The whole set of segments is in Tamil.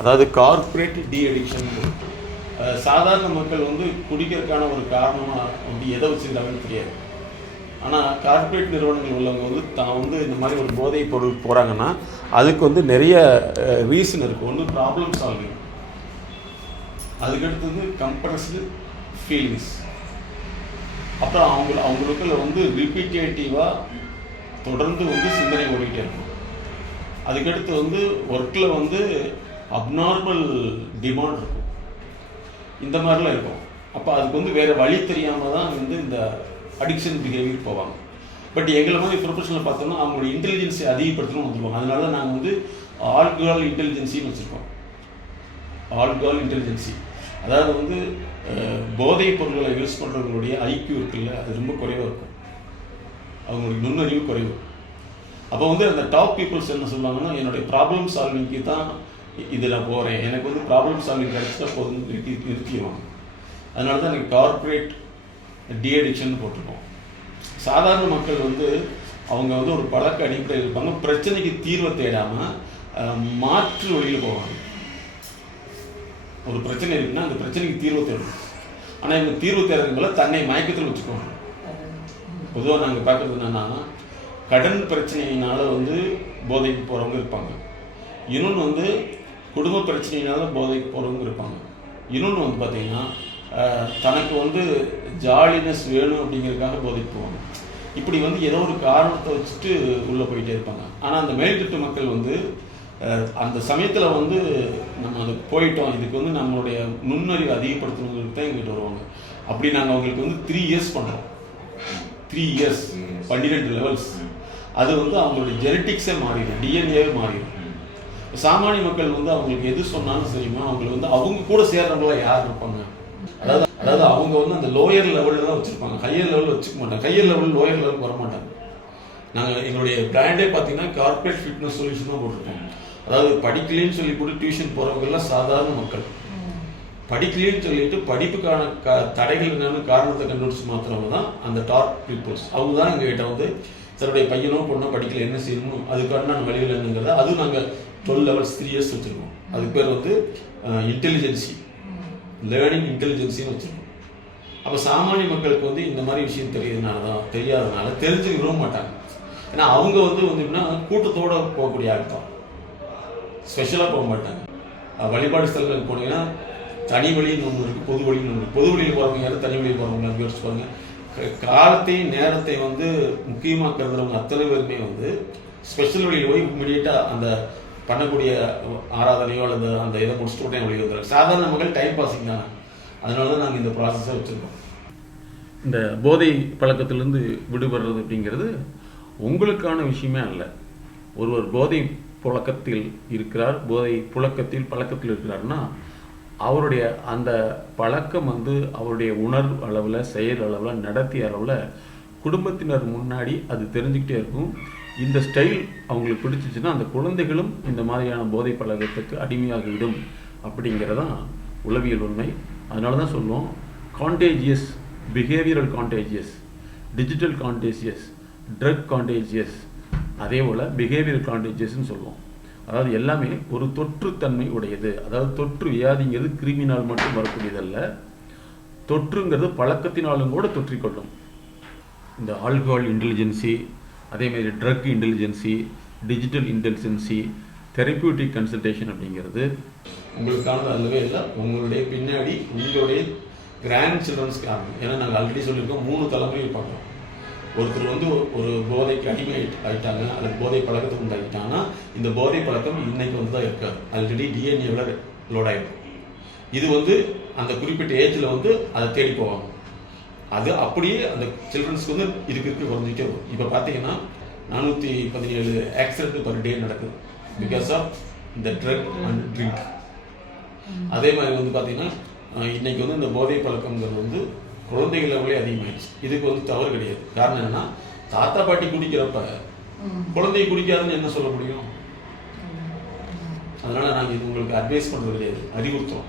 அதாவது கார்ப்பரேட் டி அடிக்ஷன். சாதாரண மக்கள் வந்து குடிக்கிறதுக்கான ஒரு காரணமாக அப்படி எதை வச்சுருக்காங்கன்னு தெரியாது. ஆனால் கார்ப்பரேட் நிறுவனங்கள் உள்ளவங்க வந்து தான் வந்து இந்த மாதிரி ஒரு போதைப் பொருள் போகிறாங்கன்னா அதுக்கு வந்து நிறைய ரீசன் இருக்குது. ஒன்று ப்ராப்ளம் சால்விங், அதுக்கடுத்தது கம்ப்ரஸ்டு ஃபீலிங்ஸ், அப்புறம் அவங்களுக்குள்ள வந்து ரிப்பீட்டேட்டிவாக தொடர்ந்து வந்து சிந்தனை ஓடிக்கிட்டே இருக்கும். அதுக்கடுத்து வந்து ஒர்க்கில் வந்து அப்நார்மல் டிமாண்ட் இருக்கும், இந்த மாதிரிலாம் இருக்கும். அப்போ அதுக்கு வந்து வேறு வழி தெரியாமல் தான் வந்து இந்த அடிக்ஷன் பிஹேவியர் போவாங்க. பட் எங்களை மாதிரி ப்ரொஃபஷனில் பார்த்தோம்னா அவங்களோட இன்டெலிஜென்ஸை அதிகப்படுத்தணும் வந்துருவாங்க. அதனால தான் நாங்கள் வந்து ஆல் கேர்ள் இன்டெலிஜென்சின்னு வச்சுருக்கோம். ஆல் கேர்ள் இன்டெலிஜென்சி, அதாவது வந்து போதைப் பொருட்களை யூஸ் பண்ணுறவங்களுடைய ஐக்கியூ இருக்குல்ல, அது ரொம்ப குறைவாக இருக்கும், அவங்களுடைய நுண்ணறிவு குறைவு. அப்போ வந்து அந்த டாப் பீப்புள்ஸ் என்ன சொல்லுவாங்கன்னா, என்னுடைய ப்ராப்ளம் சால்விங்க்கு தான் இதில் போகிறேன், எனக்கு வந்து ப்ராப்ளம் சால்விங் கிடச்சிட்டா போதும் நிறுத்திடுவாங்க. அதனால தான் எனக்கு கார்ப்பரேட் டி அடிக்ஷன் போட்டிருக்கோம். சாதாரண மக்கள் வந்து அவங்க வந்து ஒரு பழக்க அடிப்படையில் இருப்பாங்க, பிரச்சனைக்கு தீர்வை தேடாமல் மாற்று வழியில் போவாங்க. ஒரு பிரச்சனை இருக்குன்னா அந்த பிரச்சனைக்கு தீர்வு தேடணும். ஆனால் இவங்க தீர்வு தேடுறதுக்கு மேலே தன்னை மயக்கத்தில் வச்சுக்குவாங்க. பொதுவாக நாங்கள் பார்க்குறது என்னன்னா, கடன் பிரச்சனையினால வந்து போதைக்கு போகிறவங்க இருப்பாங்க, இன்னொன்று வந்து குடும்ப பிரச்சனையினால போதைக்கு போகிறவங்க இருப்பாங்க, இன்னொன்று வந்து பார்த்திங்கன்னா தனக்கு வந்து ஜாலினஸ் வேணும் அப்படிங்கிறதுக்காக போதைக்கு போவாங்க. இப்படி வந்து ஏதோ ஒரு காரணத்தை வச்சுட்டு உள்ளே போயிட்டே இருப்பாங்க. ஆனால் அந்த மேல்தட்டு மக்கள் வந்து அந்த சமயத்தில் வந்து நம்ம அது போயிட்டோம், இதுக்கு வந்து நம்மளுடைய நுண்ணறிவு அதிகப்படுத்தணுங்கிறது தான் எங்கிட்ட வருவாங்க. அப்படி நாங்கள் அவங்களுக்கு வந்து 3 இயர்ஸ் பண்ணுறோம். 3 இயர்ஸ் 12 லெவல்ஸ். அது வந்து அவங்களுடைய ஜெனட்டிக்ஸே மாறிடும், டிஎன்ஏவே மாறிடும். சாமானிய மக்கள் வந்து அவங்களுக்கு எது சொன்னாலும் சரிமா, அவங்களுக்கு வந்து அவங்க கூட சேர்றவங்களா யார் இருப்பாங்க, அதாவது அவங்க வந்து அந்த லோயர் லெவலில் தான் வச்சுருப்பாங்க, ஹையர் லெவலில் வச்சுக்க மாட்டாங்க. ஹையர் லெவல் லோயர் லெவலுக்கு வர மாட்டாங்க. நாங்கள் எங்களுடைய பிராண்டே பார்த்தீங்கன்னா கார்ப்பரேட் ஃபிட்னஸ் சொல்யூஷன் தான் போட்டிருக்கோம். அதாவது படிக்கலேன்னு சொல்லி கூட டியூஷன் போகிறவங்கெல்லாம் சாதாரண மக்கள், படிக்கலேன்னு சொல்லிட்டு படிப்புக்கான தடைகள் என்னென்னு காரணத்தை கண்டுபிடிச்சு மாத்திரவங்க தான் அந்த டாப் பீப்புள்ஸ். அவங்க தான் எங்ககிட்ட வந்து தன்னுடைய பையனோ பொண்ணோ படிக்கல என்ன செய்யணும், அதுக்கான வழிகள் என்னங்கிறத அதுவும் நாங்கள் 12 லெவல்ஸ் 3 இயர்ஸ் வச்சுருக்கோம். அதுக்கு பேர் வந்து இன்டெலிஜென்சி, லேர்னிங் இன்டெலிஜென்சின்னு வச்சுருக்கோம். அப்போ சாமானிய மக்களுக்கு வந்து இந்த மாதிரி விஷயம் தெரியாதனால தெரிஞ்சுக்க விரும்ப மாட்டாங்க. ஏன்னா அவங்க வந்து எப்படின்னா கூட்டத்தோடு போகக்கூடிய ஆட்டம், ஸ்பெஷலாக போக மாட்டாங்க. வழிபாடு ஸ்தலங்களுக்கு போனீங்கன்னா தனி வழின்னு ஒன்று இருக்குது, பொது வழின்னு ஒன்று. பொது வழியில் போகிறவங்க யாரும் தனி வழியில் போகிறவங்க யோசிச்சு பாருங்க. காலத்தையும் நேரத்தை வந்து முக்கியமாக கருதுறவங்க அத்தனை பேருமே வந்து ஸ்பெஷல் வழியில் போய் இமீடியட்டாக அந்த பண்ணக்கூடிய ஆராதனையோ அல்லது அந்த இதை முடிச்சுட்டு உடனே வழி வந்துடுறாங்க. சாதாரண மக்கள் டைம் பாசிங் தானே, அதனால தான் நாங்கள் இந்த ப்ராசஸை வச்சுருக்கோம். இந்த போதை பழக்கத்திலேருந்து விடுபடுறது அப்படிங்கிறது உங்களுக்கான விஷயமே அல்ல. ஒருவர் போதை புழக்கத்தில் இருக்கிறார், போதை புழக்கத்தில் பழக்கத்தில் இருக்கிறார்னா அவருடைய அந்த பழக்கம் வந்து அவருடைய உணர்வு அளவில், செயல் அளவில், நடத்தி அளவில் குடும்பத்தினர் முன்னாடி அது தெரிஞ்சுக்கிட்டே இருக்கும். இந்த ஸ்டைல் அவங்களுக்கு பிடிச்சிச்சுன்னா அந்த குழந்தைகளும் இந்த மாதிரியான போதை பழக்கத்துக்கு அடிமையாகிவிடும் அப்படிங்கிறதான் உளவியல் உண்மை. அதனால தான் சொல்லுவோம், contagious, behavioural contagious, digital contagious, drug contagious, அதே போல் பிஹேவியரல் கான்டேஜியஸ்ன்னு சொல்லுவோம். அதாவது எல்லாமே ஒரு தொற்றுத்தன்மை உடையது. அதாவது தொற்று வியாதிங்கிறது கிருமினால் மட்டும் வரக்கூடியதல்ல, தொற்றுங்கிறது பழக்கத்தினாலும் கூட தொற்றிக்கொள்ளும். இந்த ஆல்கஹால் இன்டெலிஜென்சி, அதேமாதிரி drug intelligence, digital intelligence, therapeutic consultation அப்படிங்கிறது உங்களுக்கானது அல்லவே இல்லை. உங்களுடைய பின்னாடி உங்களுடைய கிராண்ட் சில்ட்ரன்ஸ்க்கு ஆகும். ஏன்னா நாங்கள் ஆல்ரெடி சொல்லியிருக்கோம், 3 தலைமுறை பார்க்குறோம். ஒருத்தர் வந்து ஒரு போதைக்கு அடிமை ஆகிட்டாங்க அல்லது போதை பழக்கத்துக்கு உண்டாகிட்டாங்கன்னா இந்த போதை பழக்கம் இன்னைக்கு வந்து தான் இருக்காது, ஆல்ரெடி டிஎன்ஏவில் லோட் ஆகிருக்கும். இது வந்து அந்த குறிப்பிட்ட ஏஜில் வந்து அதை தேடி போவாங்க. அது அப்படியே அந்த சில்ட்ரன்ஸ்க்கு வந்து இதுக்கு குறைஞ்சிட்டே வரும். இப்போ பார்த்தீங்கன்னா 417 ஆக்சிடென்ட் பர் டே நடக்குது பிகாஸ் ஆஃப் இந்த ட்ரக் அண்ட் ட்ரிங்க். அதே மாதிரி வந்து பார்த்தீங்கன்னா இன்னைக்கு வந்து இந்த போதை பழக்கங்கிறது வந்து குழந்தைகள் லெவலே அதிகமாகிடுச்சு. இதுக்கு வந்து தவறு கிடையாது. காரணம் என்னன்னா, தாத்தா பாட்டி குடிக்கிறப்ப குழந்தை குடிக்காதுன்னு என்ன சொல்ல முடியும்? அதனால நாங்கள் இது உங்களுக்கு அட்வைஸ் பண்ணுறது கிடையாது, அறிவுறுத்தோம்.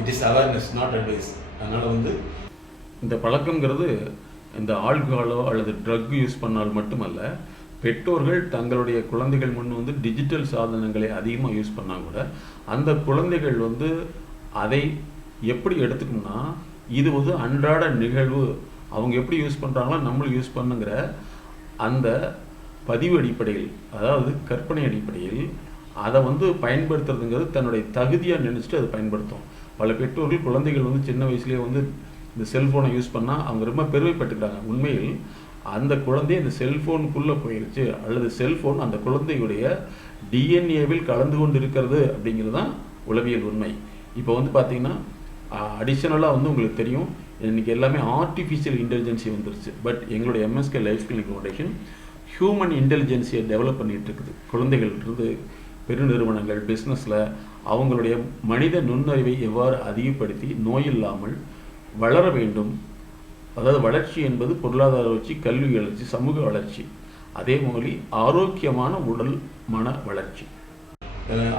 It is awareness, not advice. அதனால வந்து இந்த பழக்கங்கிறது இந்த ஆல்கஹாலோ அல்லது ட்ரக் யூஸ் பண்ணால் மட்டுமல்ல, பெற்றோர்கள் தங்களுடைய குழந்தைகள் முன் வந்து டிஜிட்டல் சாதனங்களை அதிகமாக யூஸ் பண்ணால் கூட அந்த குழந்தைகள் வந்து அதை எப்படி எடுத்துக்கணும்னா இது வந்து அன்றாட நிகழ்வு, அவங்க எப்படி யூஸ் பண்ணுறாங்களோ நம்மளும் யூஸ் பண்ணுங்கிற அந்த பதிவு அடிப்படையில், அதாவது கற்பனை அடிப்படையில் அதை வந்து பயன்படுத்துறதுங்கிறது தன்னுடைய தகுதியாக நினச்சிட்டு அதை பயன்படுத்தும். பல பெற்றோர்கள் குழந்தைகள் வந்து சின்ன வயசுலேயே வந்து இந்த செல்ஃபோனை யூஸ் பண்ணால் அவங்க ரொம்ப பெருமைப்பட்டுக்கிறாங்க. உண்மையில் அந்த குழந்தை அந்த செல்ஃபோனுக்குள்ளே போயிடுச்சு, அல்லது செல்ஃபோன் அந்த குழந்தையுடைய டிஎன்ஏவில் கலந்து கொண்டு இருக்கிறது அப்படிங்கிறது தான் உளவியல் உண்மை. இப்போ வந்து பார்த்திங்கன்னா அடிஷ்னலாக வந்து உங்களுக்கு தெரியும், இன்றைக்கி எல்லாமே ஆர்டிஃபிஷியல் இன்டெலிஜென்சி வந்துருச்சு. பட் எங்களுடைய MSK life clinic foundation human இன்டெலிஜென்சியை டெவலப் பண்ணிகிட்டு இருக்குது. குழந்தைகள்ன்றது பெருநிறுவனங்கள் பிஸ்னஸில் அவங்களுடைய மனித நுண்ணறிவை எவ்வாறு அதிகப்படுத்தி நோயில்லாமல் வளர வேண்டும். அதாவது வளர்ச்சி என்பது பொருளாதார வளர்ச்சி, கல்வி வளர்ச்சி, சமூக வளர்ச்சி, அதே மாதிரி ஆரோக்கியமான உடல் மன வளர்ச்சி.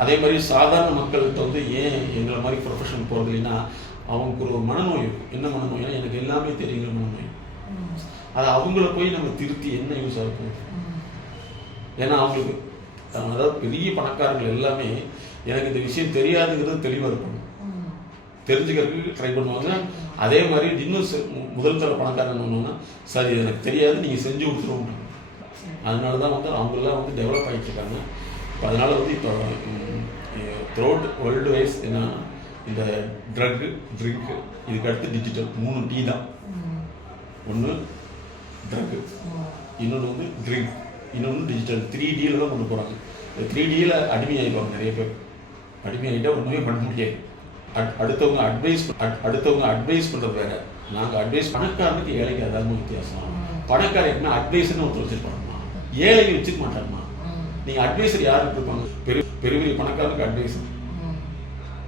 அதே மாதிரி சாதாரண மக்கள்கிட்ட வந்து ஏன் எங்களை மாதிரி ப்ரொஃபஷன் போகிறது இல்லைன்னா அவங்களுக்கு ஒரு மனநோய் இருக்கும். என்ன மனநோய்னா எனக்கு எல்லாமே தெரியுங்கிற மனநோய். அதை அவங்கள போய் நம்ம திருத்தி என்ன யூஸ் ஆகும்? ஏன்னா அவங்களுக்கு அதாவது பெரிய பணக்காரர்கள் எல்லாமே எனக்கு இந்த விஷயம் தெரியாதுங்கிறது தெளிவாக இருக்கணும், தெரிஞ்சுக்கிறதுக்கு ட்ரை பண்ணுவாங்க. அதே மாதிரி இன்னும் முதல் தர பணக்காரங்க என்ன பண்ணுவாங்கன்னா சரி எனக்கு தெரியாது நீங்கள் செஞ்சு கொடுத்துருவோம். அதனால தான் வந்து அவங்களாம் வந்து டெவலப் ஆகிட்டு இருக்காங்க. இப்போ அதனால் வந்து இப்போ த்ரோட் வேர்ல்டு வைஸ் என்ன இந்த ட்ரக்கு ட்ரிங்க்கு இதுக்கு அடுத்து டிஜிட்டல் 3 டீ தான். ஒன்று ட்ரக்கு, இன்னொன்று வந்து ட்ரிங்க், இன்னொன்று டிஜிட்டல். 3Dயில் தான் கொண்டு போகிறாங்க. இந்த 3Dயில் அடிமையாகிடுவாங்க நிறைய பேர். அடிமையாகிட்டால் ஒன்றுமே பண்ண முடியாது. அடுத்தவங்க அட்வைஸ் பண்ணுறது வேற, நாங்கள் அட்வைஸ். பணக்காரனுக்கு ஏழைக்கு அதாவது வித்தியாசம். பணக்காரருக்குமே அட்வைஸ்ன்னு ஒருத்தர் வச்சுருப்பாங்கம்மா, ஏழைக்கு வச்சுக்க மாட்டாங்கம்மா. நீங்கள் அட்வைசர் யாருக்கு இருப்பாங்க? பெரிய பெரிய பணக்காரனுக்கு அட்வைசர்.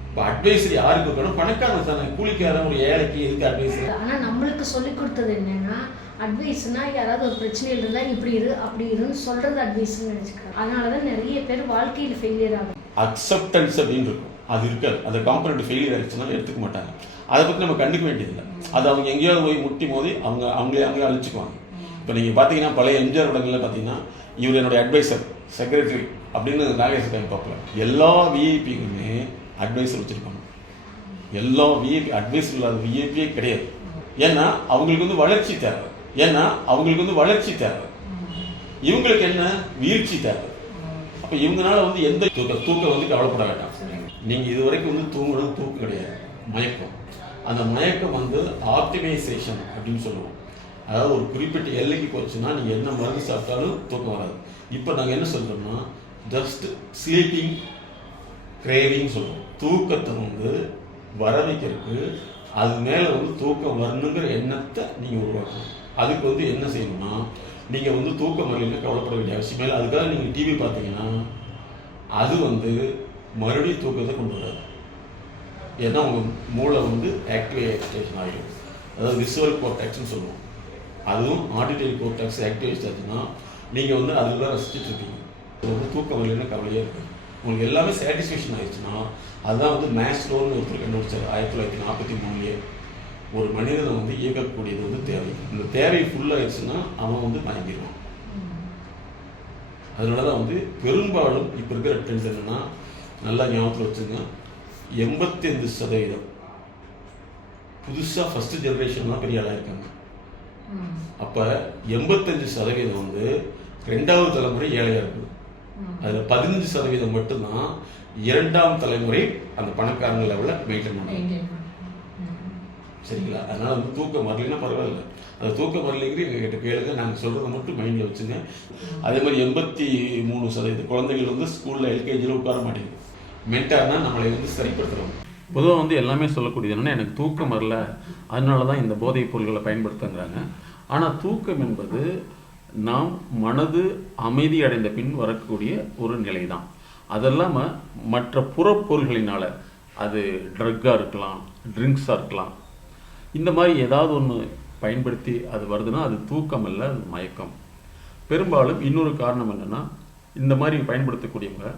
இப்போ அட்வைசர் யாருக்கு இருக்கணும்? பணக்காரன் தானே. கூலிக்காரன் ஒரு ஏழைக்கு எதுக்கு அட்வைசர்? ஆனால் நம்மளுக்கு சொல்லி கொடுத்தது என்னன்னா அட்வைஸ்னா யாராவது ஒரு பிரச்சனையில் இருந்தால் இப்படி இரு அப்படி இருன்னு சொல்கிறது அட்வைஸ்ன்னு நினச்சிக்கிறாங்க. அதனால தான் நிறைய பேர் வாழ்க்கையில் ஃபெயிலியர் ஆகும். அக்செப்டன்ஸ் அப்படின்னு இருக்கும், அது இருக்காது. அந்த காம்பனண்ட் ஃபெயிலியர் ஆகிடுச்சுன்னா எடுத்துக்க மாட்டாங்க. அதை பற்றி நம்ம கண்டுக்க வேண்டியதில்லை. அது அவங்க எங்கேயாவது போய் முட்டி மோதி அவங்களே அழிச்சுக்குவாங்க. இப்போ நீங்கள் பார்த்தீங்கன்னா பழைய எம்ஜிஆர் படங்களில் பார்த்தீங்கன்னா இவர் என்னுடைய அட்வைசர் செக்ரட்டரி அப்படின்னு நாகேஷ் பார்க்கல. எல்லா விஐபிக்குமே அட்வைசர் வச்சுருப்பாங்க. எல்லா விஐபி அட்வைசர் இல்லாத விஐபியே கிடையாது. ஏன்னா அவங்களுக்கு வந்து வளர்ச்சி தேவை. இவங்களுக்கு என்ன வீழ்ச்சி தேவை. அப்போ இவங்களால வந்து எந்த தூக்கம் வந்து கவலைப்பட வேண்டாம். நீங்கள் இது வரைக்கும் வந்து தூங்குறது தூக்கம் கிடையாது, மயக்கம். அந்த மயக்கம் வந்து ஆப்டிமைசேஷன் அப்படின்னு சொல்லுவோம். அதாவது ஒரு குறிப்பிட்ட எல்லைக்கு போச்சுன்னா நீங்கள் என்ன மருந்து சாப்பிட்டாலும் தூக்கம் வராது. இப்போ நாங்கள் என்ன சொல்கிறோம்னா ஜஸ்ட் ஸ்லீப்பிங் கிரேவிங் சொல்கிறோம். தூக்கத்தை வந்து வர வைக்கிறதுக்கு அது மேலே வந்து தூக்கம் வரணுங்கிற எண்ணத்தை நீங்கள் உருவாக்கணும். அதுக்கு வந்து என்ன செய்யணும்னா நீங்கள் வந்து தூக்கம் வரலைன்னு கவலைப்பட வேண்டிய அவசியமே இல்லை. அதுக்காக நீங்கள் டிவி பார்த்தீங்கன்னா அது வந்து மறுபடியும் தூக்கத்தை கொண்டு வராது. ஏன்னா உங்கள் மூளை வந்து ஆக்டிவேஷன் ஆகிடும். அதாவது விசுவல் கோர்டெக்ஸ்ன்னு சொல்லுவோம். அதுவும் ஆடிட்டரி கோர்டெக்ஸ் ஆக்டிவேட் ஆச்சுன்னா நீங்கள் வந்து அதில் தான் ரசிச்சுட்டு இருக்கீங்க. வந்து தூக்கம் வரலைன்னா கவலையே இருக்குது. உங்களுக்கு எல்லாமே சாட்டிஸ்ஃபேக்ஷன் ஆயிடுச்சுன்னா அதுதான் வந்து மேஸ்லோன்னு ஒருத்தர் கண்டுபிடிச்சார் 1943. ஒரு மனிதனை வந்து இயக்கக்கூடியது வந்து தேவை. இந்த தேவை ஃபுல்லாகிடுச்சுன்னா அவன் வந்து மயங்கிடுவான். அதனால தான் வந்து பெரும்பாலும் இப்போ இருக்கிற ட்ரெண்ட்ஸ் என்னென்னா நல்லா ஞாபகத்தில் வச்சுங்க, 85% புதுசாக ஃபஸ்ட்டு ஜென்ரேஷன் தான் பெரிய ஆளாக இருக்காங்க. அப்போ 85% வந்து 2வது தலைமுறை ஏழையாக இருக்குது. அதில் 15% மட்டும்தான் 2ஆம் தலைமுறை அந்த பணக்காரங்க லெவலில் மெயின்டைன் பண்ணுறாங்க. சரிங்களா? அதனால் வந்து தூக்கம் வரலைன்னா பரவாயில்ல. அந்த தூக்கம் வரலைங்கிற எங்ககிட்ட கேளுங்க, நாங்கள் சொல்கிறத மட்டும் மைண்டில் வச்சுங்க. அதே மாதிரி 83% குழந்தைகள் வந்து ஸ்கூலில் எல்கேஜியில் உட்கார மாட்டேங்குது. மென்டார்னா நம்மளை வந்து சரிப்படுத்துகிறோம். பொதுவாக வந்து எல்லாமே சொல்லக்கூடியது என்னென்னா எனக்கு தூக்கம் வரல, அதனால தான் இந்த போதைப் பொருட்களை பயன்படுத்துங்கிறாங்க. ஆனால் தூக்கம் என்பது நாம் மனது அமைதி அடைந்த பின் வரக்கூடிய ஒரு நிலை தான். அதெல்லாமல் மற்ற புறப்பொருள்களினால், அது ட்ரக்காக இருக்கலாம், ட்ரிங்க்ஸாக இருக்கலாம், இந்த மாதிரி ஏதாவது ஒன்று பயன்படுத்தி அது வருதுன்னா அது தூக்கம் அல்ல, அது மயக்கம். பெரும்பாலும் இன்னொரு காரணம் என்னென்னா இந்த மாதிரி பயன்படுத்தக்கூடியவங்க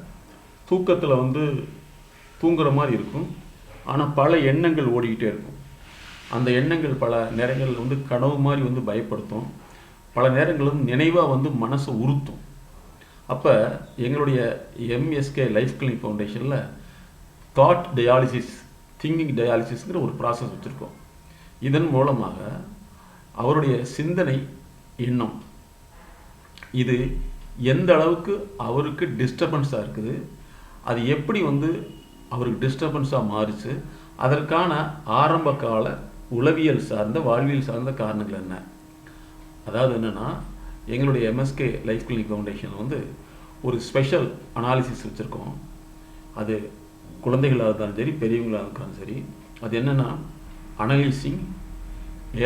தூக்கத்தில் வந்து தூங்குற மாதிரி இருக்கும், ஆனால் பல எண்ணங்கள் ஓடிக்கிட்டே இருக்கும். அந்த எண்ணங்கள் பல நேரங்கள் வந்து கனவு மாதிரி வந்து பயப்படுத்தும். பல நேரங்களும் நினைவாக வந்து மனசை உறுத்தும். அப்போ எங்களுடைய எம்எஸ்கே லைஃப் கிளினிக் ஃபவுண்டேஷனில் தாட் டயாலிசிஸ், திங்கிங் டயாலிசிஸ்ங்கிற ஒரு ப்ராசஸ் வச்சுருக்கோம். இதன் மூலமாக அவருடைய சிந்தனை எண்ணம் இது எந்த அளவுக்கு அவருக்கு டிஸ்டர்பன்ஸாக இருக்குது, அது எப்படி வந்து அவருக்கு டிஸ்டர்பன்ஸாக மாறிச்சு, அதற்கான ஆரம்ப கால உளவியல் சார்ந்த வாழ்வியல் சார்ந்த காரணங்கள் என்ன. அதாவது என்னென்னா, எங்களுடைய எம்எஸ்கே லைஃப் கிளினிக் ஃபவுண்டேஷன் வந்து ஒரு ஸ்பெஷல் அனாலிசிஸ் வச்சுருக்கோம். அது குழந்தைகளாக இருந்தாலும் சரி, பெரியவங்களாக இருந்தாலும் சரி. அது என்னென்னா, அனலைசிங்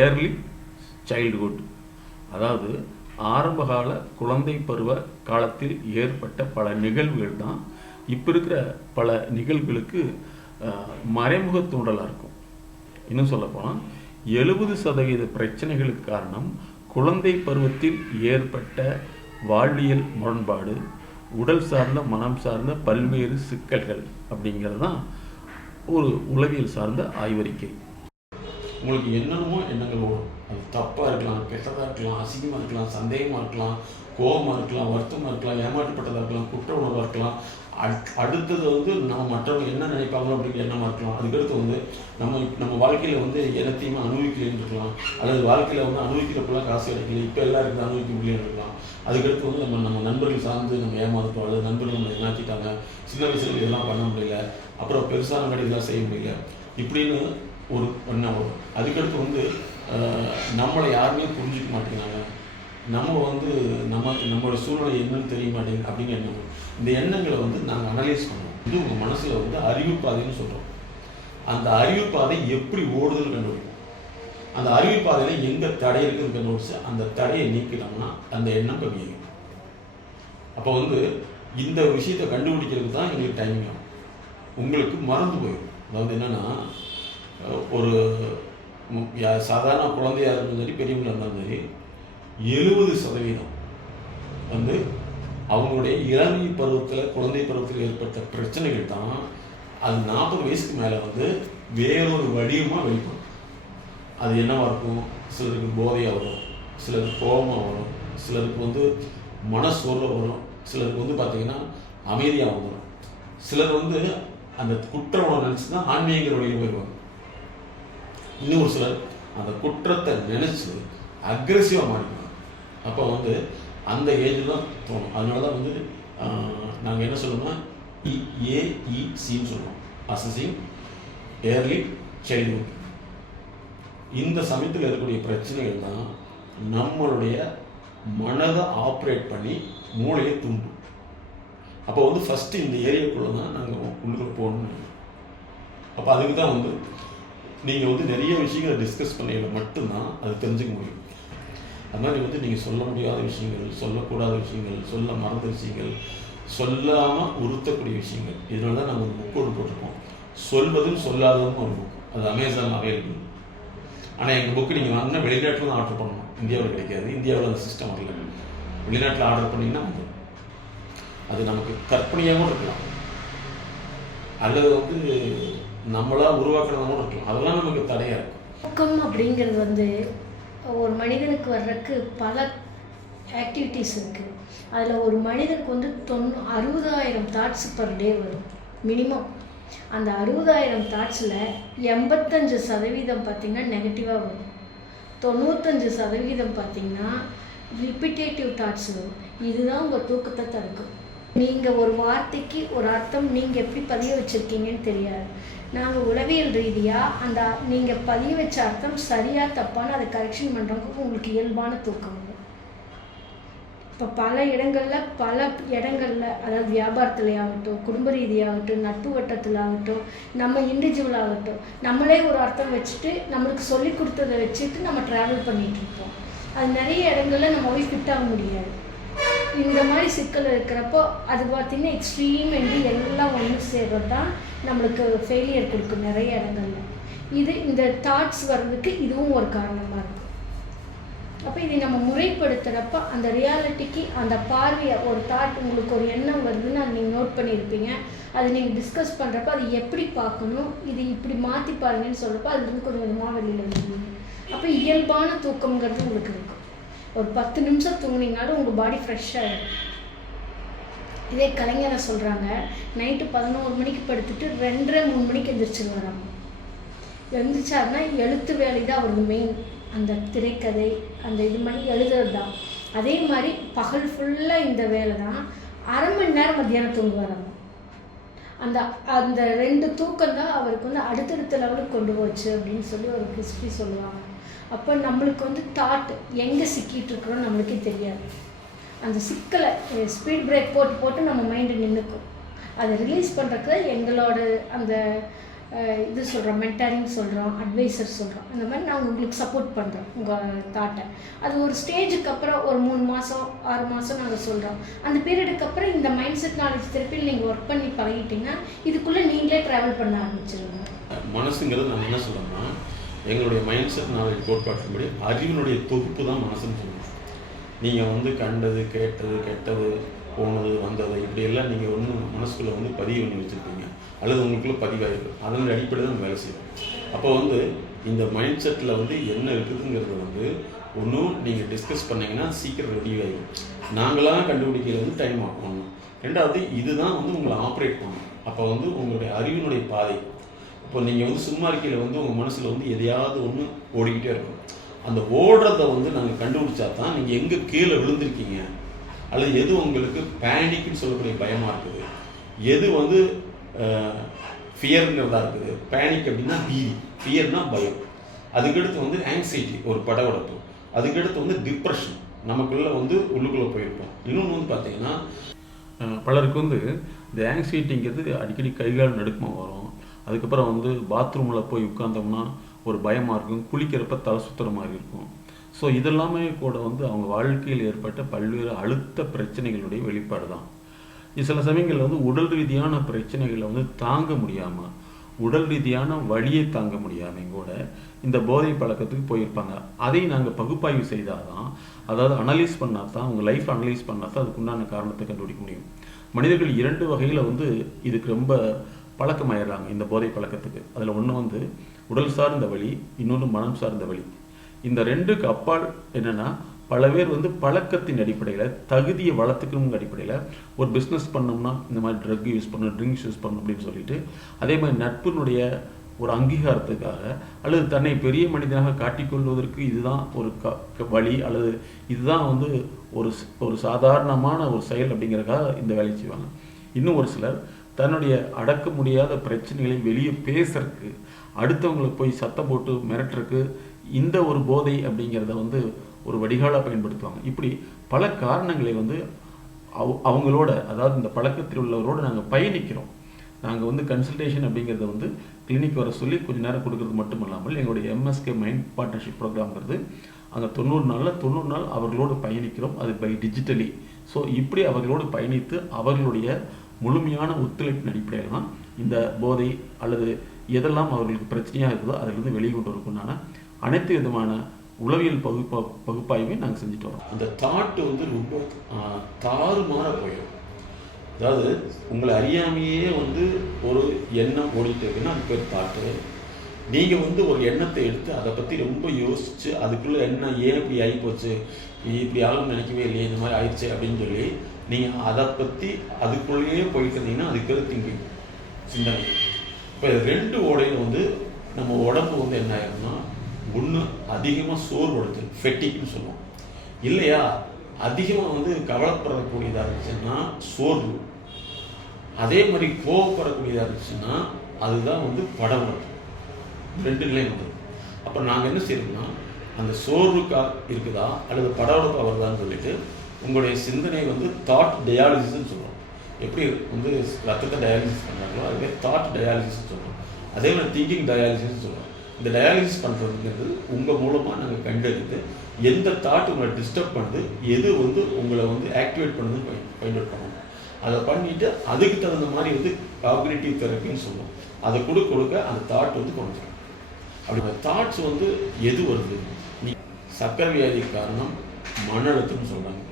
ஏர்லி சைல்டுஹுட், அதாவது ஆரம்பகால குழந்தை பருவ காலத்தில் ஏற்பட்ட பல நிகழ்வுகள் தான் இப்போ இருக்கிற பல நிகழ்வுகளுக்கு மறைமுக தூண்டலாக இருக்கும். இன்னும் சொல்லப்போனால் 70% பிரச்சனைகளுக்கு காரணம் குழந்தை பருவத்தில் ஏற்பட்ட வாழ்வியல் முரண்பாடு, உடல் சார்ந்த மனம் சார்ந்த பல்வேறு சிக்கல்கள் அப்படிங்கிறது தான் ஒரு உளவியல் சார்ந்த ஆய்வறிக்கை. உங்களுக்கு என்னென்னமோ எண்ணங்கள் ஓடும். அது தப்பாக இருக்கலாம், கெட்டதாக இருக்கலாம், அசிங்கமாக இருக்கலாம், சந்தேகமாக இருக்கலாம், கோபமாக இருக்கலாம், வருத்தமாக இருக்கலாம், ஏமாற்றப்பட்டதாக இருக்கலாம், குற்ற உணர்வாக இருக்கலாம். அடுத்தது வந்து நம்ம மற்றவங்க என்ன நினைப்பாங்களோ அப்படிங்கிற எண்ணமாக இருக்கலாம். அதுக்கடுத்து வந்து நம்ம வாழ்க்கையில் வந்து எல்லாத்தையுமே அனுபவிக்கலன்னு இருக்கலாம், அல்லது வாழ்க்கையில் வந்து அனுபவிக்கிறப்பெல்லாம் காசு கிடைக்கல, இப்போ எல்லாம் இருக்குது அனுபவிக்க முடியலன்னு இருக்கலாம். அதுக்கடுத்து வந்து நம்ம நண்பர்கள் சார்ந்து நம்ம ஏமாற்றோம், அல்லது நண்பர்கள் நம்ம ஏமாற்றிட்டாங்க, சின்ன வயசுல இதெல்லாம் பண்ண முடியல, அப்புறம் பெருசான இதெல்லாம் செய்ய முடியல, இப்படின்னு ஒரு எண்ணம் வரும். அதுக்கடுத்து வந்து நம்மளை யாருமே புரிஞ்சிக்க மாட்டேங்கிறாங்க, நம்ம வந்து நம்மளோட சூழ்நிலை என்னன்னு தெரிய மாட்டேங்குது அப்படிங்கிற எண்ணம் வரும். இந்த எண்ணங்களை வந்து நாங்கள் அனலைஸ் பண்ணுவோம். இது உங்கள் மனசில் வந்து அறிவு பாதைன்னு சொல்கிறோம். அந்த அறிவு பாதை எப்படி ஓடுதுன்னு கண்டுபிடிக்கும். அந்த அறிவு பாதையில் எங்கே தடை இருக்குதுன்னு கண்டுபிடிச்சு அந்த தடையை நீக்கிட்டோம்னா அந்த எண்ணம் கம்மியாகும். அப்போ வந்து இந்த விஷயத்தை கண்டுபிடிக்கிறதுக்கு தான் எங்களுக்கு டைமிங் ஆகும். உங்களுக்கு மறந்து போயிடும். அதாவது என்னென்னா, ஒரு சாதாரண குழந்தையாக இருந்தாலும் சரி, பெரியவங்களாக இருந்தாலும் சரி, 70% வந்து அவங்களுடைய இளமை பருவத்தில், குழந்தை பருவத்தில் ஏற்பட்ட பிரச்சனைகள் தான் அது 40 வயசுக்கு மேலே வந்து வேறொரு வடிவமாக வெளிப்படும். அது என்னவாக இருக்கும்? சிலருக்கு போதையாக வரும், சிலருக்கு கோபமாக வரும், சிலருக்கு வந்து மனசோர்வு வரும், சிலருக்கு வந்து பார்த்திங்கன்னா அமைதியாக வந்துடும், சிலர் வந்து அந்த குற்ற உணர்வு நினச்சி தான் ஆன்மீக வழியில் போயிடுவாங்க. இன்னொரு சிலர் அந்த குற்றத்தை நினச்சி அக்ரெசிவாக மாறிடுவாங்க. அப்போ வந்து அந்த ஏஜில் தான் தோணும். அதனால தான் வந்து நாங்கள் என்ன சொல்லணும்னா AECன்னு சொல்லுவோம், அசஸிங் ஏர்லி சைல்ட்ஹுட். இந்த சமயத்தில் இருக்கக்கூடிய பிரச்சனைகள் தான் நம்மளுடைய மனதை ஆப்ரேட் பண்ணி மூளையை தூண்டும். அப்போ வந்து ஃபஸ்ட்டு இந்த ஏரியாக்குள்ளே தான் நாங்கள் உள்ளுக்குள்ள போகணும். அப்போ அதுக்கு தான் வந்து நீங்கள் வந்து நிறைய விஷயங்களை டிஸ்கஸ் பண்ணையில் மட்டும்தான் அது தெரிஞ்சுக்க முடியும். அது மாதிரி வந்து நீங்கள் சொல்ல முடியாத விஷயங்கள், சொல்லக்கூடாத விஷயங்கள், சொல்ல மறந்த விஷயங்கள், சொல்லாமல் உறுத்தக்கூடிய விஷயங்கள், இதனால தான் நாங்கள் ஒரு புக் ஒன்று போட்டிருக்கோம். சொல்வதும் சொல்லாததும் ஒரு புக். அது அமேசான் அவைலபிள். ஆனால் எங்கள் புக்கு நீங்கள் வாங்கினா வெளிநாட்டில் தான் ஆர்டர் பண்ணணும், இந்தியாவில் கிடைக்காது. இந்தியாவில் அந்த சிஸ்டம் வரல. வெளிநாட்டில் ஆர்டர் பண்ணிங்கன்னா வந்து அது நமக்கு கற்பனையாகவும் இருக்கலாம், அல்லது வந்து நம்மளாக உருவாக்குறதாகவும் இருக்கலாம். அதெல்லாம் நமக்கு தடையாக இருக்கும். தூக்கம் அப்படிங்கிறது வந்து ஒரு மனிதனுக்கு வர்றதுக்கு பல ஆக்டிவிட்டீஸ் இருக்குது. அதில் ஒரு மனிதனுக்கு வந்து 60,000 தாட்ஸ் பர் டே வரும் மினிமம். அந்த 60,000 தாட்ஸில் 85% பார்த்திங்கன்னா நெகட்டிவாக வரும், 95% பார்த்திங்கன்னா ரிப்பிட்டேட்டிவ் தாட்ஸ் வரும். இதுதான் உங்கள் தூக்கத்தை தடுக்கும். நீங்கள் ஒரு வார்த்தைக்கு ஒரு அர்த்தம் நீங்கள் எப்படி பதிய வச்சுருக்கீங்கன்னு தெரியாது. நாங்கள் உளவியல் ரீதியாக அந்த நீங்கள் பதிய வச்ச அர்த்தம் சரியாக தப்பான அதை கரெக்ஷன் பண்ணுறவங்க உங்களுக்கு இயல்பான தூக்கம் வரும். இப்போ பல இடங்களில் அதாவது வியாபாரத்தில் ஆகட்டும், குடும்ப ரீதியாகட்டும், நட்பு வட்டத்தில் ஆகட்டும், நம்ம இண்டிவிஜுவல் ஆகட்டும், நம்மளே ஒரு அர்த்தம் வச்சுட்டு நம்மளுக்கு சொல்லி கொடுத்ததை வச்சுட்டு நம்ம ட்ராவல் பண்ணிகிட்ருப்போம். அது நிறைய இடங்களில் நம்ம போய் ஃபிட் ஆக முடியாது. இந்த மாதிரி சிக்கல் இருக்கிறப்போ அது பார்த்திங்கன்னா எக்ஸ்ட்ரீம் என்று எல்லாம் ஒன்று சேர்றது தான் நம்மளுக்கு ஃபெயிலியர் கொடுக்கும் நிறைய இடங்கள்ல. இந்த தாட்ஸ் வர்றதுக்கு இதுவும் ஒரு காரணமாக இருக்கும். அப்போ இதை நம்ம முறைப்படுத்துகிறப்ப அந்த ரியாலிட்டிக்கு அந்த பார்வையை, ஒரு தாட் உங்களுக்கு ஒரு எண்ணம் வருதுன்னு அது நீங்கள் நோட் பண்ணியிருப்பீங்க, அதை நீங்கள் டிஸ்கஸ் பண்ணுறப்ப அது எப்படி பார்க்கணும், இது இப்படி மாற்றி பாருங்கன்னு சொல்கிறப்ப அதுலேருந்து கொஞ்சம் கொஞ்சமாக வெளியில் வந்துடுவீங்க. அப்போ இயல்பான தூக்கங்கிறது உங்களுக்கு இருக்கும். ஒரு 10 நிமிஷம் தூங்குனீங்கனாலும் உங்கள் பாடி ஃப்ரெஷ்ஷாகிடும். இதே கலைஞரை சொல்கிறாங்க, நைட்டு 11 மணிக்கு படுத்துட்டு 2:30-3 மணிக்கு எந்திரிச்சிருவாராம். எழுந்திரிச்சாருன்னா எழுத்து வேலை தான் அவருக்கு மெயின். அந்த திரைக்கதை அந்த இது மாதிரி எழுதுறது தான். அதே மாதிரி பகல் ஃபுல்லாக இந்த வேலை தான். 1/2 மணி நேரம் மத்தியானம் தூங்குவாராம். அந்த அந்த 2 தூக்கம் தான் அவருக்கு வந்து அடுத்தடுத்த லெவலுக்கு கொண்டு போச்சு அப்படின்னு சொல்லி ஒரு ஹிஸ்ட்ரி சொல்லுவாங்க. அப்போ நம்மளுக்கு வந்து தாட் எங்கே சிக்கிட்டு இருக்கிறோம் நம்மளுக்கே தெரியாது. அந்த சிக்கலை ஸ்பீட் பிரேக் போட்டு நம்ம மைண்டு நின்றுக்கும். அதை ரிலீஸ் பண்ணுறதுக்கு எங்களோட அந்த இது சொல்கிறோம், மென்டாரிங் சொல்கிறோம், அட்வைசர் சொல்கிறோம். அந்த மாதிரி நாங்கள் உங்களுக்கு சப்போர்ட் பண்ணுறோம் உங்கள் தாட்டை. அது ஒரு ஸ்டேஜுக்கு அப்புறம் ஒரு 3 மாதம் 6 மாதம் நாங்கள் சொல்கிறோம். அந்த பீரியடுக்கு அப்புறம் இந்த மைண்ட் செட் நாலேஜ் தெரப்பியில் நீங்கள் ஒர்க் பண்ணி பழகிட்டீங்கன்னா இதுக்குள்ளே நீங்களே ட்ராவல் பண்ண ஆரம்பிச்சிருங்க. மனசுங்கிறது நான் என்ன சொல்கிறேன்னா, எங்களுடைய மைண்ட் செட் நாலேஜ் கோட்பாட்டின்படி அறிவினுடைய தொகுப்பு தான் மனசுன்னு சொல்லுவோம். நீங்கள் வந்து கண்டது, கேட்டது, கெட்டது, போனது, வந்தது இப்படியெல்லாம் நீங்கள் ஒன்று மனசுக்குள்ளே வந்து பதிவு பண்ணி வச்சுருப்பீங்க, அல்லது உங்களுக்குள்ளே பதிவாயிருக்கு. அதனுடைய அடிப்படையில் நம்ம வேலை செய்வோம். அப்போ வந்து இந்த மைண்ட் செட்டில் வந்து என்ன இருக்குதுங்கிறது வந்து ஒன்றும் நீங்கள் டிஸ்கஸ் பண்ணிங்கன்னா சீக்கிரம் ரெடி ஆகிடும். நாங்களாம் கண்டுபிடிக்கிறது வந்து டைம் ஆகும். 2வது இதுதான் வந்து உங்களை ஆப்ரேட் பண்ணணும். அப்போ வந்து உங்களுடைய அறிவினுடைய பாதை. இப்போ நீங்கள் வந்து சும்மா இருக்கையில் வந்து உங்கள் மனசில் வந்து எதையாவது ஒன்று ஓடிக்கிட்டே இருக்கும். அந்த ஓடுறதை வந்து நாங்கள் கண்டுபிடிச்சா தான் நீங்கள் எங்கே கீழே விழுந்திருக்கீங்க, அல்லது எது உங்களுக்கு பேனிக்னு சொல்லக்கூடிய பயமாக இருக்குது, எது வந்து ஃபியருங்கிறதா இருக்குது. பேனிக் அப்படின்னா பீதி, ஃபியர்னா பயம், அதுக்கடுத்து வந்து ஆங்ஸைட்டி ஒரு படபடப்பு, அதுக்கடுத்து வந்து டிப்ரெஷன், நமக்குள்ளே வந்து உள்ளுக்குள்ளே போயிருப்போம். இன்னொன்று வந்து பார்த்தீங்கன்னா பலருக்கு வந்து இந்த ஆங்ஸைட்டிங்கிறது அடிக்கடி கைகால் நடுக்கமாக வரும். அதுக்கப்புறம் வந்து பாத்ரூமில் போய் உட்கார்ந்தோம்னா ஒரு பயமாக இருக்கும், குளிக்கிறப்ப தலை சுற்றுற மாதிரி இருக்கும். ஸோ இதெல்லாமே கூட வந்து அவங்க வாழ்க்கையில் ஏற்பட்ட பல்வேறு அழுத்த பிரச்சனைகளுடைய வெளிப்பாடு தான். சில சமயங்களில் வந்து உடல் ரீதியான பிரச்சனைகளை வந்து தாங்க முடியாமல், உடல் ரீதியான வலியை தாங்க முடியாமல் கூட இந்த போதை பழக்கத்துக்கு போயிருப்பாங்க. அதை நாங்கள் பகுப்பாய்வு செய்தால் தான், அதாவது அனலைஸ் பண்ணால் தான், உங்கள் லைஃப் அனலைஸ் பண்ணால் தான் அதுக்குண்டான காரணத்தை கண்டுபிடிக்க முடியும். மனிதர்கள் 2 வகையில் வந்து இதுக்கு ரொம்ப பழக்கமாயிடுறாங்க இந்த போதை பழக்கத்துக்கு. அதில் ஒன்று வந்து உடல் சார்ந்த வலி, இன்னொன்று மனம் சார்ந்த வலி. இந்த 2க்கு அப்பால் என்னென்னா, பல பேர் வந்து பழக்கத்தின் அடிப்படையில், தகுதியை வளர்த்துக்கணும் அடிப்படையில் ஒரு பிஸ்னஸ் பண்ணோம்னா இந்த மாதிரி ட்ரக் யூஸ் பண்ணணும், ட்ரிங்க்ஸ் யூஸ் பண்ணணும் அப்படின்னு சொல்லிட்டு, அதே மாதிரி நட்பினுடைய ஒரு அங்கீகாரத்துக்காக அல்லது தன்னை பெரிய மனிதனாக காட்டிக்கொள்வதற்கு இதுதான் ஒரு வழி, அல்லது இதுதான் வந்து ஒரு சாதாரணமான ஒரு செயல் அப்படிங்கிறதுக்காக இந்த வேலையை செய்வாங்க. இன்னும் ஒரு சிலர் தன்னுடைய அடக்க முடியாத பிரச்சனைகளை வெளியே பேசுறதுக்கு, அடுத்தவங்களை போய் சத்தம் போட்டு மிரட்டுறதுக்கு இந்த ஒரு போதை அப்படிங்கிறத வந்து ஒரு வடிகாலாக பயன்படுத்துவாங்க. இப்படி பல காரணங்களை வந்து அவங்களோட, அதாவது இந்த பழக்கத்தில் உள்ளவரோடு நாங்கள் பயணிக்கிறோம். நாங்கள் வந்து கன்சல்டேஷன் அப்படிங்கிறத வந்து கிளினிக் வர சொல்லி கொஞ்சம் நேரம் கொடுக்கறது மட்டும் இல்லாமல் எங்களுடைய MSK மைண்ட் பார்ட்னர்ஷிப் ப்ரோக்ராம்ங்கிறது அங்கே 90 நாள் அவர்களோடு பயணிக்கிறோம். அது பை டிஜிட்டலி. ஸோ இப்படி அவர்களோடு பயணித்து அவர்களுடைய முழுமையான ஒத்துழைப்பின் அடிப்படையில் தான் இந்த போதை அல்லது எதெல்லாம் அவர்களுக்கு பிரச்சனையாக இருக்குதோ அதிலிருந்து வெளிக்கொண்டு வரக்குண்டான அனைத்து விதமான உளவியல் பகுப்பாய்வையும் நாங்கள் செஞ்சுட்டு வரோம். அந்த தாட்டு வந்து ரொம்ப தாறுமாற போயிடும். அதாவது உங்களை அறியாமையே வந்து ஒரு எண்ணம் ஓடிட்டு இருக்குன்னா அது பேர் தாட்டு. நீங்கள் வந்து ஒரு எண்ணத்தை எடுத்து அதை பற்றி ரொம்ப யோசித்து அதுக்குள்ளே என்ன ஏன் இப்படி ஆகிப்போச்சு, இப்படி ஆகும் நினைக்கவே இல்லையே, இந்த மாதிரி ஆயிடுச்சு அப்படின்னு சொல்லி நீங்கள் அதை பற்றி அதுக்குள்ளேயே போயிட்டு இருந்தீங்கன்னா அது பேர் திங்கிங், சிந்தனை. இப்போ 2 ஓடையில் வந்து நம்ம உடம்பு வந்து என்ன ஆயிரும்னா, ஒன்று அதிகமாக சோர்வெடுத்து ஃபெட்டிக்னு சொல்லுவோம், இல்லையா அதிகமாக வந்து கவலைப்படக்கூடியதாக இருந்துச்சுன்னா சோர்வு, அதே மாதிரி கோவப்படக்கூடியதாக இருந்துச்சுன்னா அதுதான் வந்து படபடப்பு. 2 நிலை வந்துடும். அப்போ நாங்கள் என்ன செய்யறோம்னா, அந்த சோர்வுக்கா இருக்குதா அல்லது படபடப்பு வருதான்னு சொல்லிட்டு உங்களுடைய சிந்தனை வந்து தாட் டயாலிசிஸ்ன்னு சொல்லுவோம். எப்படி வந்து ரத்தத்தை டயாலிசிஸ் பண்ணுறாங்களோ அதுவே தாட் டயாலிசிஸ்ன்னு சொல்லுவோம். அதே மாதிரி திங்கிங் டயாலிசிஸ்ன்னு சொல்லுவோம். இந்த டயாலிசிஸ் பண்ணுறதுங்கிறது உங்கள் மூலமாக நாங்கள் கண்டறிந்து எந்த தாட் உங்களை டிஸ்டர்ப் பண்ணுது, எது வந்து உங்களை வந்து ஆக்டிவேட் பண்ணுதுன்னு ஃபைண்ட் பண்ணணும். அதை பண்ணிவிட்டு அதுக்கு தகுந்த மாதிரி வந்து காக்னிட்டிவ் தெரப்பின்னு சொல்லுவோம். அதை கொடுக்க அந்த தாட் வந்து குறைஞ்சிடும். அப்படி தாட்ஸ் வந்து எது வருது, சர்க்கரை வியாதிக்கு காரணம் மன அழுத்தம்னு சொல்கிறாங்க,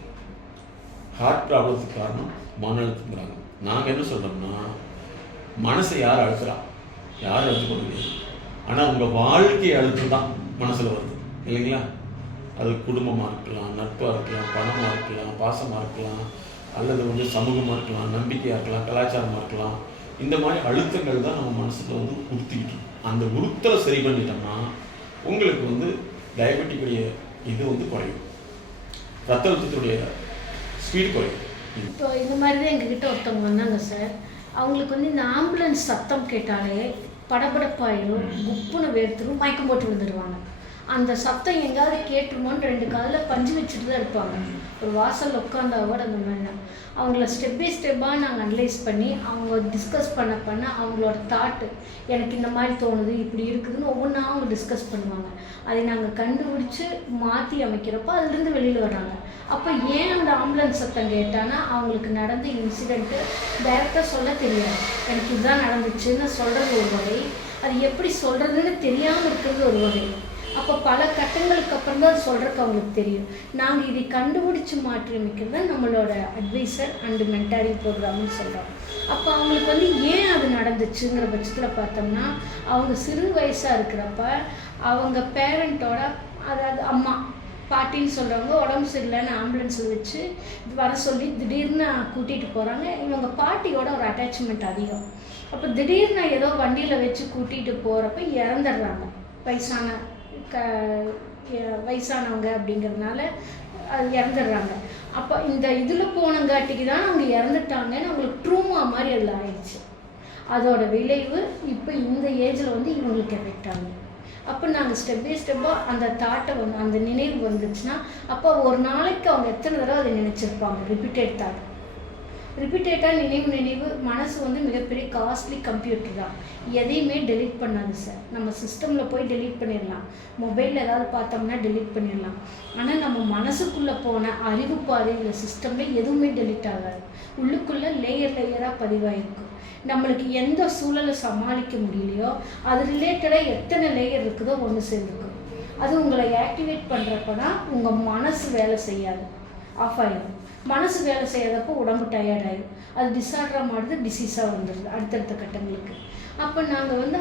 ஹார்ட் ப்ராப்ளத்துக்கு காரணம் மன அழுத்தங்கிறாங்க. நாங்கள் என்ன சொல்கிறோம்னா, மனசை யார் அழுத்துறா, யாரும் அழுத்து கொண்டு முடியாது. ஆனால் உங்கள் வாழ்க்கை அழுத்தம் தான் மனசில் வருது இல்லைங்களா. அது குடும்பமாக இருக்கலாம், நட்பாக இருக்கலாம், பணமாக இருக்கலாம், பாசமாக இருக்கலாம், அல்லது வந்து சமூகமாக இருக்கலாம், நம்பிக்கையாக இருக்கலாம், கலாச்சாரமாக இருக்கலாம். இந்த மாதிரி அழுத்தங்கள் தான் நம்ம மனசில் வந்து உறுத்திக்கிட்டு இருக்கும். அந்த உறுத்தலை சரி பண்ணிட்டோம்னா உங்களுக்கு வந்து டயபெட்டிக்குடைய இது வந்து குறையும், ரத்த அழுத்தத்துடைய ஸ்பீடு குறையும். இப்போ இந்த மாதிரி தான் எங்ககிட்ட ஒருத்தவங்க வந்தாங்க சார். அவங்களுக்கு வந்து இந்த ஆம்புலன்ஸ் சத்தம் கேட்டாலே படபடப்பாயிடும், குப்புன்னு வேர்த்துரும், மயக்கம் போட்டு விழுந்துருவாங்க. அந்த சத்தம் எங்கேயாவது கேட்டுருமோன்னு 2 காலில் பஞ்சு வச்சுட்டு தான் இருப்பாங்க. ஒரு வாசல் உட்காந்தா கூட அந்த மாதிரி தான். அவங்கள ஸ்டெப் பை ஸ்டெப்பாக நாங்கள் அனலைஸ் பண்ணி அவங்க டிஸ்கஸ் பண்ண அவங்களோட தாட்டு, எனக்கு இந்த மாதிரி தோணுது, இப்படி இருக்குதுன்னு ஒவ்வொன்றா அவங்க டிஸ்கஸ் பண்ணுவாங்க. அதை நாங்கள் கண்டுபிடிச்சி மாற்றி அமைக்கிறப்போ அதுலேருந்து வெளியில் வர்றாங்க. அப்போ ஏன் அந்த ஆம்புலன்ஸ் சத்தம் கேட்டானா அவங்களுக்கு நடந்த இன்சிடெண்ட்டு டைரெக்டாக சொல்ல தெரியாது. எனக்கு இதுதான் நடந்துச்சுன்னு சொல்கிறது ஒரு வகை, அது எப்படி சொல்கிறதுன்னு தெரியாமல் இருக்கிறது ஒரு வகை. அப்போ பல கட்டங்களுக்கு அப்புறம் தான் சொல்கிறக்கு அவங்களுக்கு தெரியும். நாங்கள் இதை கண்டுபிடிச்சி மாற்றி அமைக்கிறது தான் நம்மளோட அட்வைசர் அண்டு மென்டாரிங் ப்ரோக்ராம்னு சொல்கிறோம். அப்போ அவங்களுக்கு வந்து ஏன் அது நடந்துச்சுங்கிற பட்சத்தில் பார்த்தோம்னா, அவங்க சிறு வயசாக இருக்கிறப்ப அவங்க பேரண்ட்டோட, அதாவது அம்மா பாட்டின்னு சொல்கிறவங்க உடம்பு சரியில்லைன்னு ஆம்புலன்ஸில் வச்சு வர சொல்லி திடீர்னு கூட்டிகிட்டு போகிறாங்க. இவங்க பாட்டியோட ஒரு அட்டாச்மெண்ட் அதிகம். அப்போ திடீர்னு ஏதோ வண்டியில் வச்சு கூட்டிகிட்டு போகிறப்ப இறந்துடுறாங்க. வயசானவங்க அப்படிங்கிறதுனால இறந்துடுறாங்க. அப்போ இந்த இதில் போனங்காட்டிக்கு தான் அவங்க இறந்துட்டாங்கன்னு அவங்களுக்கு ட்ரூமா மாதிரி அதில் ஆயிடுச்சு. அதோட விளைவு இப்போ இந்த ஏஜில் வந்து இவங்களுக்கு எஃபெக்ட் ஆகுது. அப்போ நாங்கள் ஸ்டெப் பை ஸ்டெப்பாக அந்த தாட்டை வந்து, அந்த நினைவு வந்துச்சுன்னா, அப்போ ஒரு நாளைக்கு அவங்க எத்தனை தடவை அதை நினச்சிருப்பாங்க. ரிப்பீட்டேட்டாக நினைவு மனசு வந்து மிகப்பெரிய காஸ்ட்லி கம்ப்யூட்டர் தான். எதையுமே டெலீட் பண்ணாது சார். நம்ம சிஸ்டமில் போய் டெலீட் பண்ணிடலாம், மொபைலில் ஏதாவது பார்த்தோம்னா டெலீட் பண்ணிடலாம். ஆனால் நம்ம மனசுக்குள்ளே போன அறிவு பாதையில் சிஸ்டமில் எதுவுமே டெலீட் ஆகாது. உள்ளுக்குள்ளே லேயராக பதிவாயிருக்கும். நம்மளுக்கு எந்த சூழலை சமாளிக்க முடியலையோ அது ரிலேட்டடாக எத்தனை லேயர் இருக்குதோ ஒன்று சேர்ந்துக்கும். அது உங்களை ஆக்டிவேட் பண்ணுறப்ப தான் உங்கள் மனசு வேலை செய்யாது, ஆஃப் ஆகிடும். மனசு வேலை செய்யாதப்போ உடம்பு டயர்டாகிடும். அது டிஸார்டராக மாறுது, டிசீஸாக வந்துடுது அடுத்தடுத்த கட்டங்களுக்கு. அப்போ நாங்கள் வந்து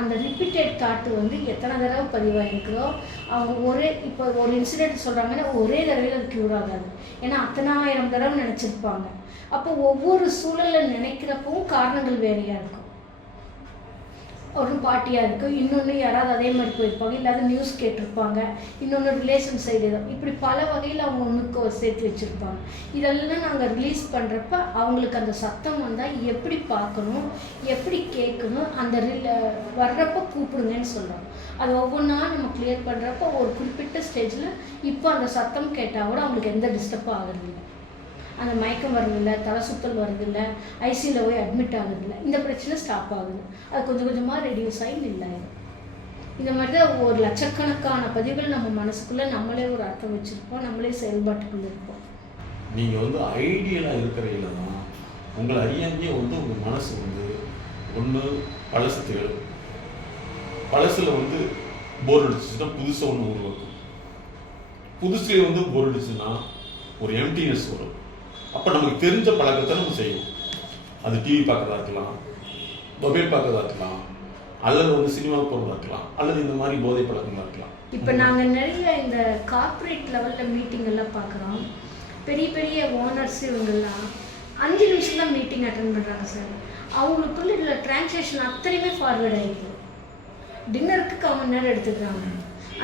அந்த ரிப்பீட்டட் தாட்டு வந்து எத்தனை தடவை பதிவாகிருக்கிறோ, அவங்க இப்போ ஒரு இன்சிடென்ட் சொல்கிறாங்கன்னா ஒரே தடவையில் அது க்யூர் ஆகாது. ஏன்னா 10,000 தடவை நினச்சிருப்பாங்க. அப்போ ஒவ்வொரு சூழலில் நினைக்கிறப்பவும் காரணங்கள் வேறையாக இருக்கும். ஒரு பாட்டியாக இருக்கும், இன்னொன்று யாராவது அதே மாதிரி போயிருப்பாங்க, இல்லாத நியூஸ் கேட்டிருப்பாங்க, இன்னொன்று ரிலேஷன் சைடு ஏதோ, இப்படி பல வகையில் அவங்க ஒன்றுக்கு சேர்த்து வச்சுருப்பாங்க. இதெல்லாம் நாங்கள் ரிலீஸ் பண்ணுறப்ப அவங்களுக்கு அந்த சத்தம் வந்தால் எப்படி பார்க்கணும், எப்படி கேட்கணும், அந்த வர்றப்போ கூப்பிடுங்கன்னு சொல்கிறோம். அது ஒவ்வொன்றா நம்ம கிளியர் பண்ணுறப்போ ஒரு குறிப்பிட்ட ஸ்டேஜில் இப்போ அந்த சத்தம் கேட்டால் கூட அவங்களுக்கு எந்த டிஸ்டர்பும் ஆகுறதில்லை. அந்த மயக்கம் வருதில்லை, தலை சுத்தல் வருதில்லை, ஐசியில் போய் அட்மிட் ஆகுதில்லை. இந்த பிரச்சனை ஸ்டாப் ஆகுது. அது கொஞ்சம் கொஞ்சமாக ரெடியூஸ் ஆகி நில்லாயிடும். இந்த மாதிரி தான் ஒரு லட்சக்கணக்கான பதிவுகள் நம்ம மனசுக்குள்ளே நம்மளே ஒரு அர்த்தம் வச்சுருப்போம், நம்மளே செயல்பாட்டுக்குள்ளே இருப்போம். நீங்கள் வந்து ஐடியலாக இருக்கிறையில தான் உங்களை அறியாமையே வந்து உங்கள் மனசு வந்து ஒன்று பழசில் வந்து போர் அடிச்சுன்னா புதுசாக ஒன்று உருவாக்கும். புதுசுலேயே வந்து போர் அடிச்சுன்னா ஒரு எம்டினஸ் வரும். அப்போ நமக்கு தெரிஞ்ச பழக்கத்தை நம்ம செய்வோம். அது டிவி பார்க்கறதா இருக்கலாம், மொபைல் பார்க்கறதா இருக்கலாம், அல்லது வந்து சினிமா போகிறதா இருக்கலாம், அல்லது இந்த மாதிரி போதை பழக்கமாக இருக்கலாம். இப்போ நாங்கள் நிறைய இந்த கார்ப்பரேட் லெவலில் மீட்டிங் எல்லாம் பார்க்குறோம். பெரிய பெரிய ஓனர்ஸ் இவங்கெல்லாம் 5 நிமிஷம் தான் மீட்டிங் அட்டன் பண்ணுறாங்க சார். அவங்களுக்குள்ள இதில் டிரான்சாக்ஷன் அத்தனையுமே ஃபார்வேர்ட் ஆகிடுது. டின்னருக்கு 1 மணி நேரம் எடுத்துக்கிறாங்க.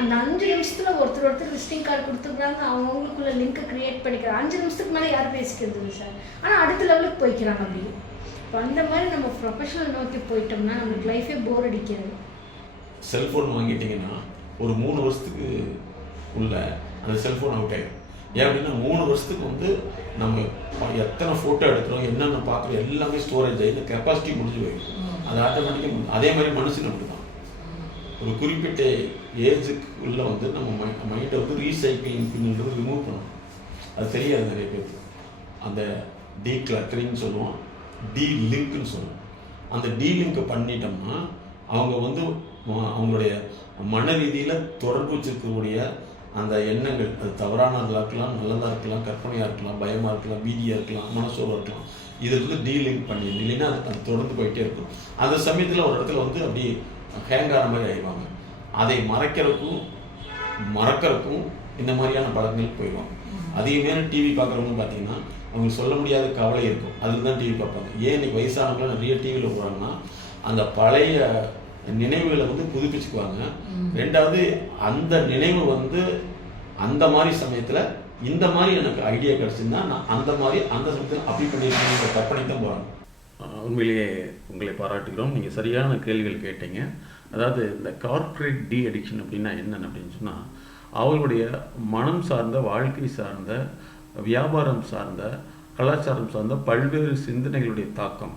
அந்த 5 நிமிஷத்தில் ஒருத்தர் விசிட்டிங் கார்டு கொடுத்துக்கிறாங்க, அவங்களுக்குள்ள லிங்க்கை க்ரியேட் பண்ணிக்கிறாங்க. 5 நிமிஷத்துக்கு மேலே யாரும் பேசிக்கிறது இல்லை சார். ஆனால் அடுத்த லெவலுக்கு போய்க்கிறாங்க. அப்படி இப்போ அந்த மாதிரி நம்ம ப்ரொஃபஷனல் நோக்கி போயிட்டோம்னா நம்மளுக்கு லைஃபே போர் அடிக்கிறது. செல்ஃபோன் வாங்கிட்டிங்கன்னா ஒரு 3 வருஷத்துக்கு உள்ள அந்த செல்ஃபோன் அவுட் ஆகிடும். ஏன் அப்படின்னா 3 வருஷத்துக்கு வந்து நம்ம எத்தனை ஃபோட்டோ எடுக்கிறோம், என்னென்ன பார்க்குறோம் எல்லாமே ஸ்டோரேஜ் ஆகி இந்த கெப்பாசிட்டி முடிஞ்சு போயிடும். அது ஆட்டோமேட்டிக்காக அதே மாதிரி மனுஷன் அப்படி தான். ஒரு குறிப்பிட்ட ஏஜுக்கு உள்ள வந்து நம்ம மைண்டை வந்து ரீசைக்கிளிங் பின்னுன்றது ரிமூவ் பண்ணணும். அது தெரியாது நிறைய பேருக்கு. அந்த டீக்ளட்டரிங்னு சொல்லுவோம், டீலிங்க்னு சொல்லுவோம். அந்த டீலிங்கை பண்ணிட்டோம்னா அவங்க வந்து அவங்களுடைய மன ரீதியில் தொடர்பு வச்சிருக்கக்கூடிய அந்த எண்ணங்கள், அது தவறானதாக இருக்கலாம், நல்லதாக இருக்கலாம், கற்பனையாக இருக்கலாம், பயமாக இருக்கலாம், பீதியாக இருக்கலாம், மனசோர்வாக இருக்கலாம், இதை வந்து டீலிங்க் பண்ணி இல்லைன்னா அது தொடர்ந்து போயிட்டே இருக்கும். அந்த சமயத்தில் ஒரு இடத்துல வந்து அப்படி ஹேங்கான மாதிரி ஆயிடுவாங்க. அதை மறக்கிறதுக்கும் இந்த மாதிரியான பழக்கங்கள் போயிடுவாங்க. அதிகமான டிவி பார்க்குறவங்க பார்த்தீங்கன்னா அவங்களுக்கு சொல்ல முடியாத கவலை இருக்கும், அதுக்கு தான் டிவி பார்ப்பாங்க. ஏன் இன்னைக்கு வயசானவங்களாம் நிறைய டிவியில் போகிறாங்கன்னா அந்த பழைய நினைவுகளை வந்து புதுப்பிச்சுக்குவாங்க. ரெண்டாவது அந்த நினைவு வந்து அந்த மாதிரி சமயத்தில் இந்த மாதிரி எனக்கு ஐடியா கிடச்சிருந்தா நான் அந்த மாதிரி அந்த சமயத்தில் அப்படி பண்ணியிருக்கேங்கிற கற்பனை தான் போகிறாங்க. உண்மையிலேயே உங்களை பாராட்டுகிறோம். நீங்கள் சரியான கேள்விகள் கேட்டீங்க. அதாவது இந்த கார்ப்பரேட் டி அடிக்ஷன் அப்படின்னா என்னென்னு அப்படின்னு சொன்னால், அவர்களுடைய மனம் சார்ந்த, வாழ்க்கை சார்ந்த, வியாபாரம் சார்ந்த, கலாச்சாரம் சார்ந்த பல்வேறு சிந்தனைகளுடைய தாக்கம்,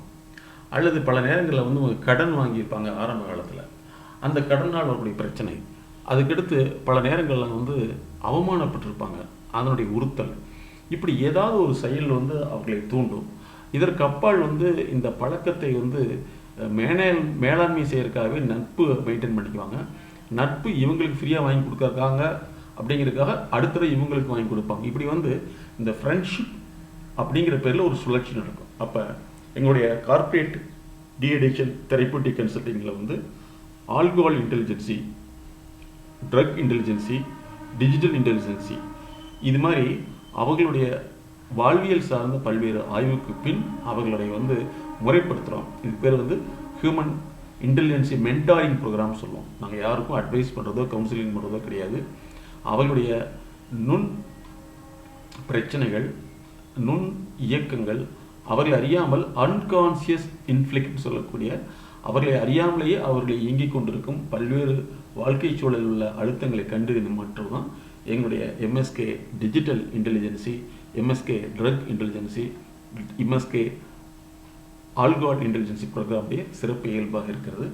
அல்லது பல நேரங்களில் வந்து அவங்க கடன் வாங்கியிருப்பாங்க ஆரம்ப காலத்தில், அந்த கடனால் அவர்களுடைய பிரச்சனை, அதுக்கடுத்து பல நேரங்களில் வந்து அவமானப்பட்டிருப்பாங்க, அதனுடைய உறுத்தல், இப்படி ஏதாவது ஒரு செயல் வந்து அவர்களை தூண்டும். இதற்கு அப்பால் வந்து இந்த பழக்கத்தை வந்து மேலாண்மை செய்யறதுக்காகவே நட்பு மெயின்டைன் பண்ணிக்குவாங்க. நட்பு இவங்களுக்கு ஃப்ரீயாக வாங்கி கொடுக்கறக்காங்க அப்படிங்கிறதுக்காக அடுத்தது இவங்களுக்கு வாங்கி கொடுப்பாங்க. இப்படி வந்து இந்த ஃப்ரெண்ட்ஷிப் அப்படிங்கிற பேரில் ஒரு சுழற்சி நடக்கும். அப்போ எங்களுடைய கார்ப்பரேட் டி அடிக்ஷன் தெரப்யூட்டிக் கன்சல்டிங்கில் வந்து alcohol intelligence, drug intelligence, digital intelligence, இது மாதிரி அவர்களுடைய வாழ்வியல் சார்ந்த பல்வேறு ஆய்வுக்கு பின் அவர்களுடைய வந்து முறைப்படுத்துகிறோம். இது பேர் வந்து ஹியூமன் இன்டெலிஜென்சி மென்டாரிங் ப்ரோக்ராம் சொல்லுவோம். நாங்கள் யாருக்கும் அட்வைஸ் பண்ணுறதோ கவுன்சிலிங் பண்ணுறதோ கிடையாது. அவர்களுடைய நுண் பிரச்சனைகள், நுண் இயக்கங்கள், அவர்களை அறியாமல் அன்கான்சியஸ் இன்ஃப்ளிக்ட்னு சொல்லக்கூடிய அவர்களை அறியாமலேயே அவர்களை இயங்கிக் கொண்டிருக்கும் பல்வேறு வாழ்க்கை சூழலில் உள்ள அழுத்தங்களை கண்டறிந்து மாற்றம் தான் எங்களுடைய MSK digital intelligence, MSK drug intelligence, MSK alcohol intelligence ப்ரோக்ராமுடைய சிறப்பு இயல்பாக இருக்கிறது.